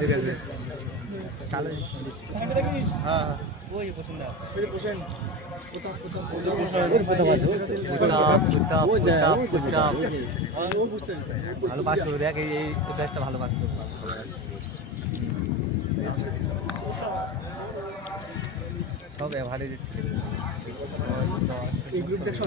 ঠিক আছে চালু হ্যাঁ ওই পছন্দ ভালো পাস করবে দেখ এই একটা ভালো পাস করবে সব এভারেজ খেলবে এই গ্রুপটা সব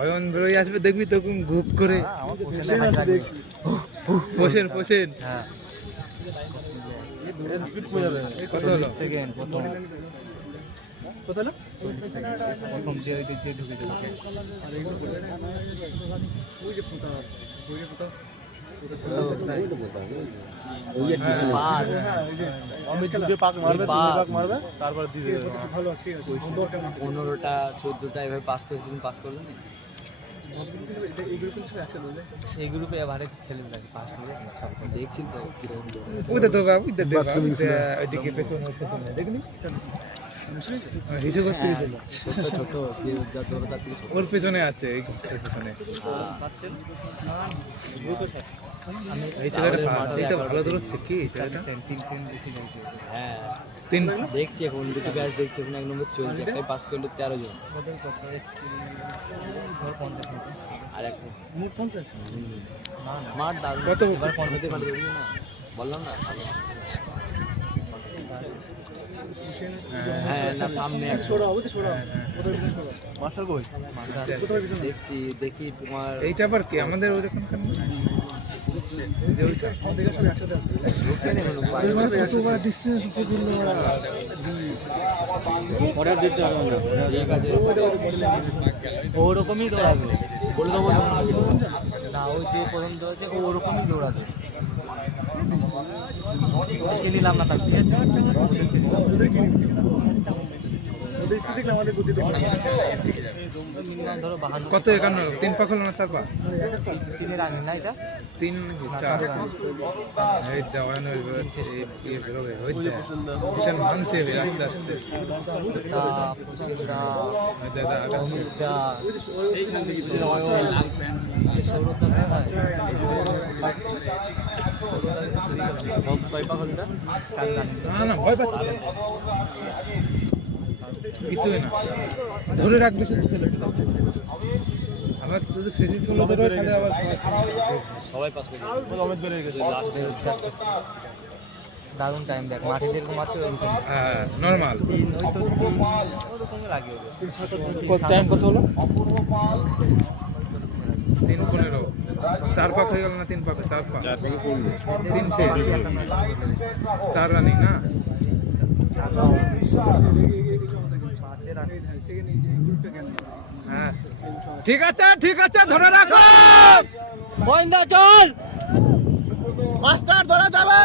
অয়ন বেরোয় আসবে দেখবি তখন গ্রুপ করে পোষেন হ্যাঁ কত হলো সেকেন্ড কত হলো প্রথম যে ঢুকেছে তারপর 15টা 14টা এভাবে পাস করেছে তুমি পাস করবে না সেই গ্রুপে এভারেজ ছেলে লাগে পাস করে দেখছি তো কিরকম ওইদিকে পেছনে দেখনি হিসেব ছোট ওর পেছনে আছে পেছনে এই ছেলেটা ভালো দৌড়চ্ছে কি হ্যাঁ তিন দেখছি এখন দুটো ব্যাচ দেখছি এখন 1 নম্বর চলছে একটাই পাস করলো 13 জন আর একটা মোট 50 না মার দাও কত এবার 50 মানে দৌড়ি না বললাম না হ্যাঁ না সামনে ছোড়া হবে তো ছোড়া মাস্টার কই দেখছি দেখি তোমার এইটা আবার কি আমাদের ওরকম কেন যে ওইটা আমাদের সব একসাথে আছে কতবার ডিসটেন্স পড়লো অর্ডার দিতে হবে না ঠিক আছে ওরকমই দৌড়াবে বলে দেবো না ওই যে প্রথম দৌড়াচ্ছে ওরকমই দৌড়াবে আজকে নিলাম না তার ঠিক আছে কত 51 3 পাক হলো না 4 পাক 3 এর আগে না এটা 3 4 এই দেওয়ানো এই বেরোবে হইছে কিষান মানছে আস্তে আস্তে তা পুশিদা দাদা অমিতা এই সৌরতা কোথায় কয় পাক হলো না 4 না ভয় পাচ্ছে কিছুই না ধরে রাখবে শুধু ছেলেটা আমার শুধু ফিজিক্স হলো ধরে তাহলে আবার সবাই পাস করে অমিত বের হয়ে গেছে লাস্টে দারুণ টাইম দেখ মাঠে যেরকম মাত্র ওরকম হ্যাঁ নরমাল 3 হয়তো 3 ওরকম লাগে কত টাইম কত হলো 3:15 4 পাক হয়ে গেল না 3 পাকে 4 পাক 3 শেষ 4 রানিং না হ্যাঁ ঠিক আছে ধরে রাখো বইন্দা চল মাস্টার ধরে যাবে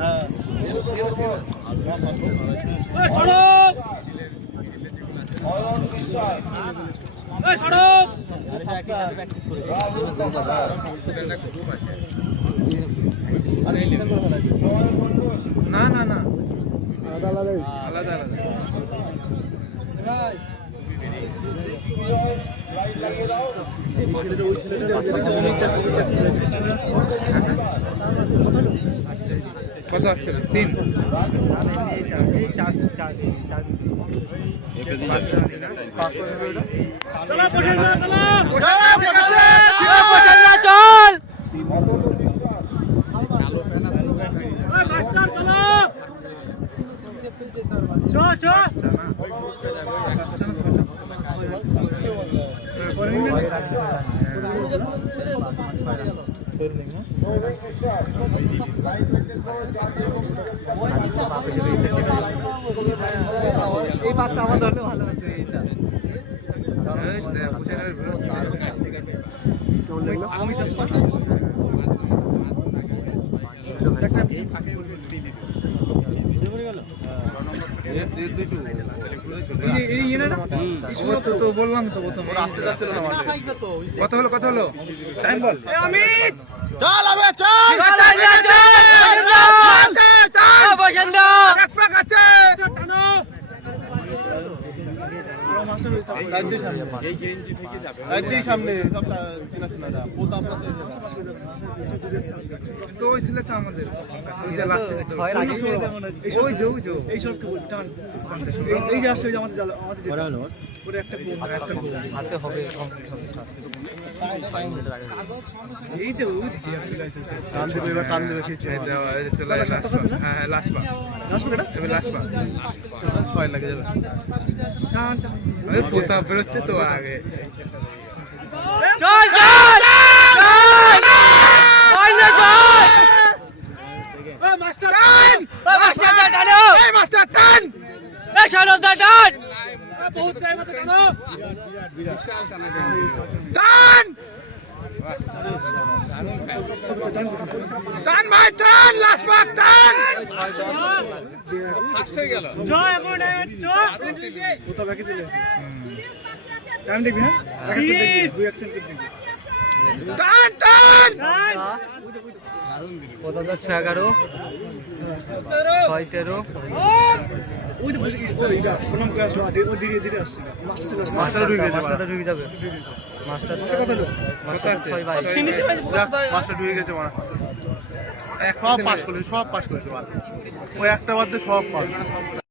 হ্যাঁ ওই সড়ক ওই সড়ক প্র্যাকটিস করে না না না আলাদা কত আছে 3 এই পাতটা আমার ধরলে ভালো হতো এইটা আমি তো বললাম তো কত হলো টাইম বল চল হবে চল সামনে সব চেনাশোনাটা প্রতাপ তো ওই ছেলেটা আমাদের ওই যে লাস্টে ওই যে এই সব এই যে আসছে আমাদের একটা হাতে হবে এই তো কান দেবে খেয়েছে হ্যাঁ লাস্টবার ছয় লাগে যাবে প্রতাপ বেরোচ্ছে তো আগে দেখবি কত 11 6-13 মাস্টার ঢুকে যাবে মাস্টার ঢুকে গেছে সব পাস করেছে ওই একটা বাদ দিয়ে সব পাস